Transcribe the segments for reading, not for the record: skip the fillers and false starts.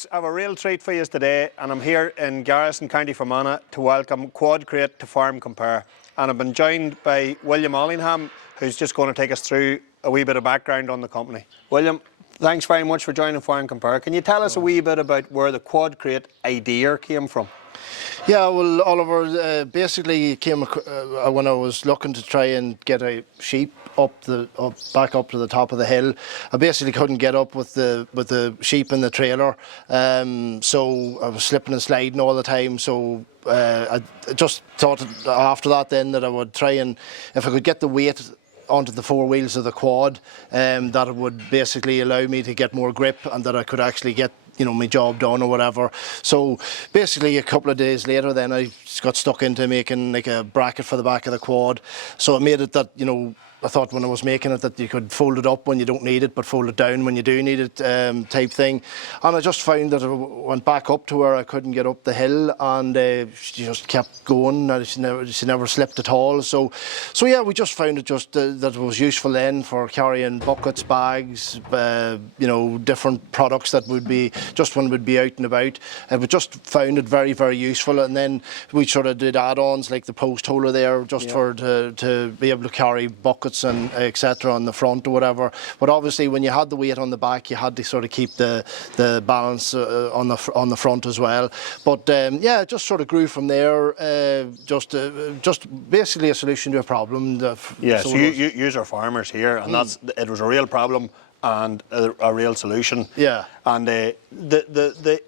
folks, I have a real treat for you today, and I'm here in Garrison, County Fermanagh to welcome Quadcrate to Farm Compare. And I've been joined by William Allingham, who's just going to take us through a wee bit of background on the company. William, thanks very much for joining Farm Compare. Can you tell us a wee bit about where the Quadcrate idea came from? Yeah, well, Oliver, basically came when I was looking to try and get a sheep back up to the top of the hill. I basically couldn't get up with the sheep in the trailer, so I was slipping and sliding all the time. So I just thought after that then that I would try and, if I could get the weight onto the four wheels of the quad, that it would basically allow me to get more grip and that I could actually get my job done or whatever. So basically a couple of days later then I got stuck into making like a bracket for the back of the quad. So I made it that, I thought when I was making it that you could fold it up when you don't need it, but fold it down when you do need it, type thing. And I just found that I went back up to where I couldn't get up the hill, and she just kept going. And she never slipped at all. So yeah, we just found it that it was useful then for carrying buckets, bags, different products that would be just when we'd be out and about. We just found it very, very useful. And then we sort of did add-ons like the post holder there, just to be able to carry buckets and etc. on the front or whatever. But obviously when you had the weight on the back, you had to sort of keep the balance on the front as well. But yeah, it just sort of grew from there. Just basically a solution to a problem. Yeah, so you are farmers here, and it was a real problem and a real solution. Yeah. And the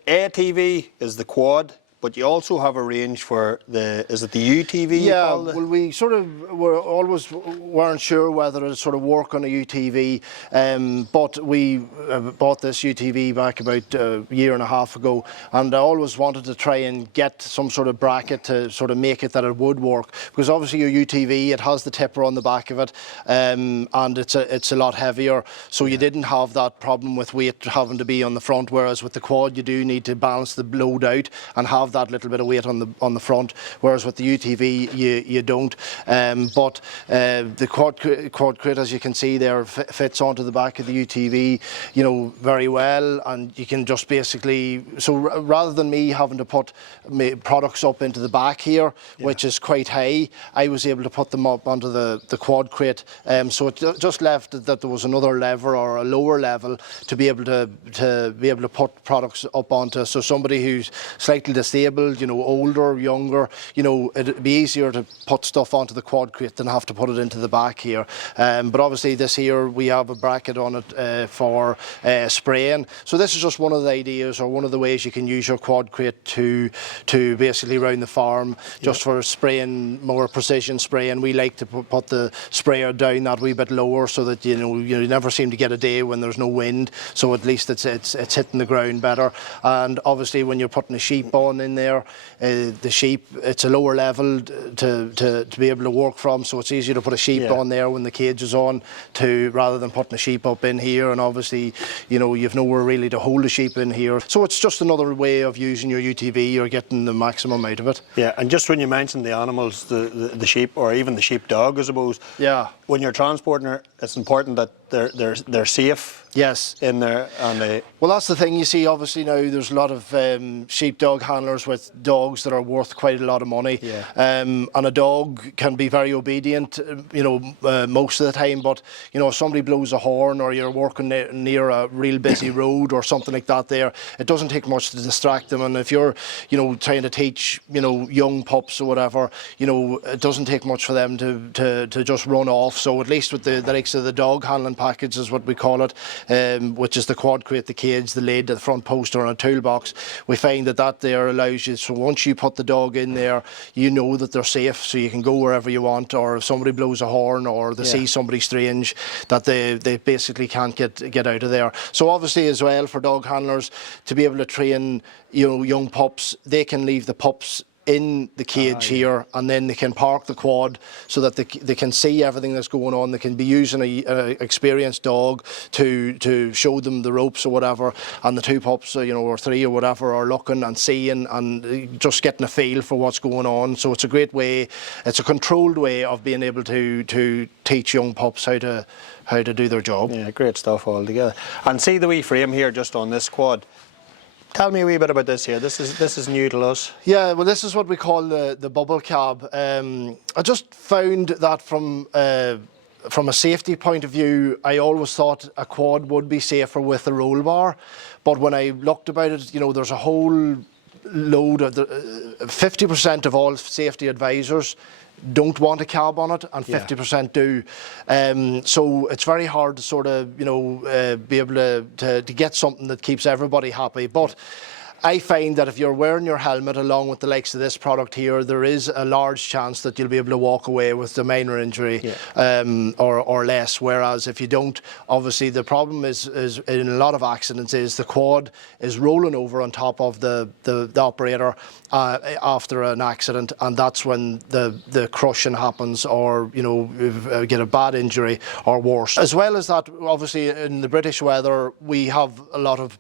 ATV is the quad, but you also have a range for is it the UTV? Yeah, well, we sort of weren't sure whether it'd sort of work on a UTV, but we bought this UTV back about a year and a half ago, and I always wanted to try and get some sort of bracket to sort of make it that it would work, because obviously your UTV, it has the tipper on the back of it, and it's a lot heavier, so you didn't have that problem with weight having to be on the front, whereas with the quad you do need to balance the load out and have that little bit of weight on the front, whereas with the UTV you don't. But the Quadcrate, as you can see there, fits onto the back of the UTV, very well, and you can just basically, so rather than me having to put products up into the back here, which is quite high, I was able to put them up onto the Quadcrate. So it just left that there was another lever or a lower level to be able to put products up onto. So somebody who's slightly disabled, older, younger, it'd be easier to put stuff onto the Quadcrate than have to put it into the back here. But obviously this here, we have a bracket on it for spraying. So this is just one of the ideas, or one of the ways you can use your Quadcrate to basically round the farm, just for spraying, more precision spraying. We like to put the sprayer down that wee bit lower, so that you never seem to get a day when there's no wind. So at least it's hitting the ground better. And obviously when you're putting a sheep on in there, the sheep, it's a lower level to be able to work from, so it's easier to put a sheep on there when the cage is on, rather than putting a sheep up in here. And obviously you've nowhere really to hold a sheep in here, so it's just another way of using your UTV or getting the maximum out of it. Yeah, and just when you mentioned the animals, the sheep, or even the sheepdog, I suppose, when you're transporting her, it's important that they're safe. Yes. In there, and well, that's the thing. You see, obviously now there's a lot of sheepdog handlers with dogs that are worth quite a lot of money. Yeah. And a dog can be very obedient, most of the time. But if somebody blows a horn, or you're working near a real busy road or something like that, it doesn't take much to distract them. And if you're, trying to teach, young pups or whatever, it doesn't take much for them to just run off. So at least with the likes of the dog handling package, is what we call it, which is the Quadcrate, the cage, the lid, the front poster, and a toolbox. We find that there allows you, so once you put the dog in there, that they're safe, so you can go wherever you want. Or if somebody blows a horn, or they see somebody strange, that they basically can't get out of there. So obviously as well, for dog handlers to be able to train young pups, they can leave the pups in the cage here, and then they can park the quad so that they can see everything that's going on. They can be using an experienced dog to show them the ropes or whatever, and the two pups, or three or whatever, are looking and seeing and just getting a feel for what's going on. So it's a great way, it's a controlled way of being able to teach young pups how to do their job. Yeah, great stuff altogether. And see the wee frame here just on this quad. Tell me a wee bit about this here. This is new to us. Yeah, well, this is what we call the bubble cab. I just found that from a safety point of view, I always thought a quad would be safer with a roll bar, but when I looked about it, you know, there's a whole load of 50% of all safety advisors don't want a cab on it, and 50% do. So it's very hard to sort of, you know, be able to get something that keeps everybody happy. But I find that if you're wearing your helmet along with the likes of this product here, there is a large chance that you'll be able to walk away with a minor injury or less. Whereas if you don't, obviously the problem is in a lot of accidents is the quad is rolling over on top of the operator after an accident, and that's when the crushing happens, or you know, get a bad injury or worse. As well as that, obviously in the British weather we have a lot of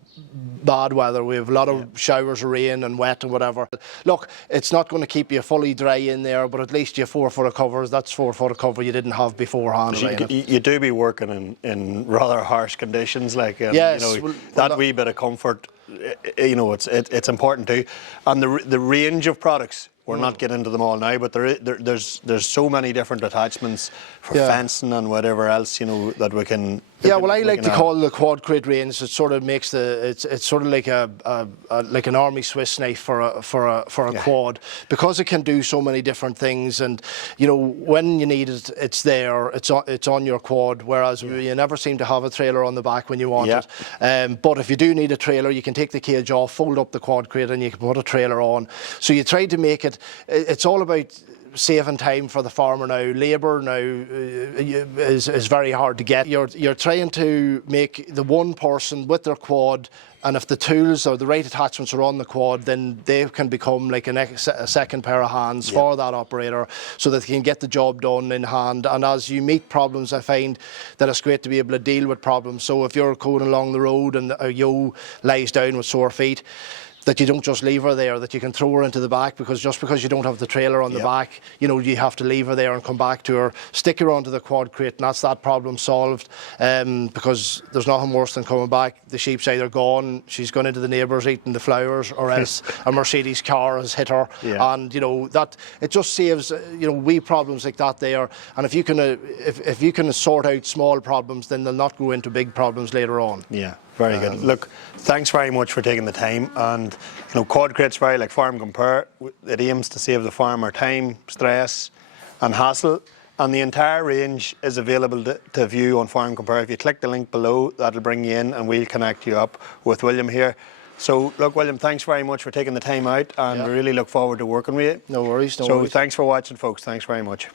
bad weather. We have a lot of showers of rain and wet and whatever. Look, it's not going to keep you fully dry in there, but at least you have 4 foot of covers. That's 4 foot of cover you didn't have beforehand. You do be working in rather harsh conditions, like yes, you know, that wee bit of comfort, you know, it's important too. And the range of products, we're not getting into them all now, but there's so many different attachments for fencing and whatever else, you know, that we can. Yeah, well, I like to call the Quadcrate range. It sort of makes it's sort of like like an army Swiss knife for a quad, because it can do so many different things. And you know, when you need it, it's there. It's on your quad. Whereas you never seem to have a trailer on the back when you want it. But if you do need a trailer, you can take the cage off, fold up the Quadcrate, and you can put a trailer on. So you try to make it. It's all about saving time for the farmer now. Labour now is very hard to get. You're trying to make the one person with their quad, and if the tools or the right attachments are on the quad, then they can become like a second pair of hands for that operator, so that they can get the job done in hand. And as you meet problems, I find that it's great to be able to deal with problems. So if you're going along the road and a yo lies down with sore feet, that you don't just leave her there, that you can throw her into the back, because just because you don't have the trailer on the back, you know, you have to leave her there and come back to her, stick her onto the Quadcrate, and that's that problem solved. Because there's nothing worse than coming back, the sheep's either gone, she's gone into the neighbours eating the flowers, or else a Mercedes car has hit her. And you know, that it just saves, you know, wee problems like that there. And if you can if you can sort out small problems, then they'll not go into big problems later on. Yeah. Very good. Look, thanks very much for taking the time. And you know, Quadcrate's very like Farm Compare. It aims to save the farmer time, stress, and hassle. And the entire range is available to view on Farm Compare. If you click the link below, that'll bring you in, and we'll connect you up with William here. So, look, William, thanks very much for taking the time out, and we really look forward to working with you. No worries. No worries. So, thanks for watching, folks. Thanks very much.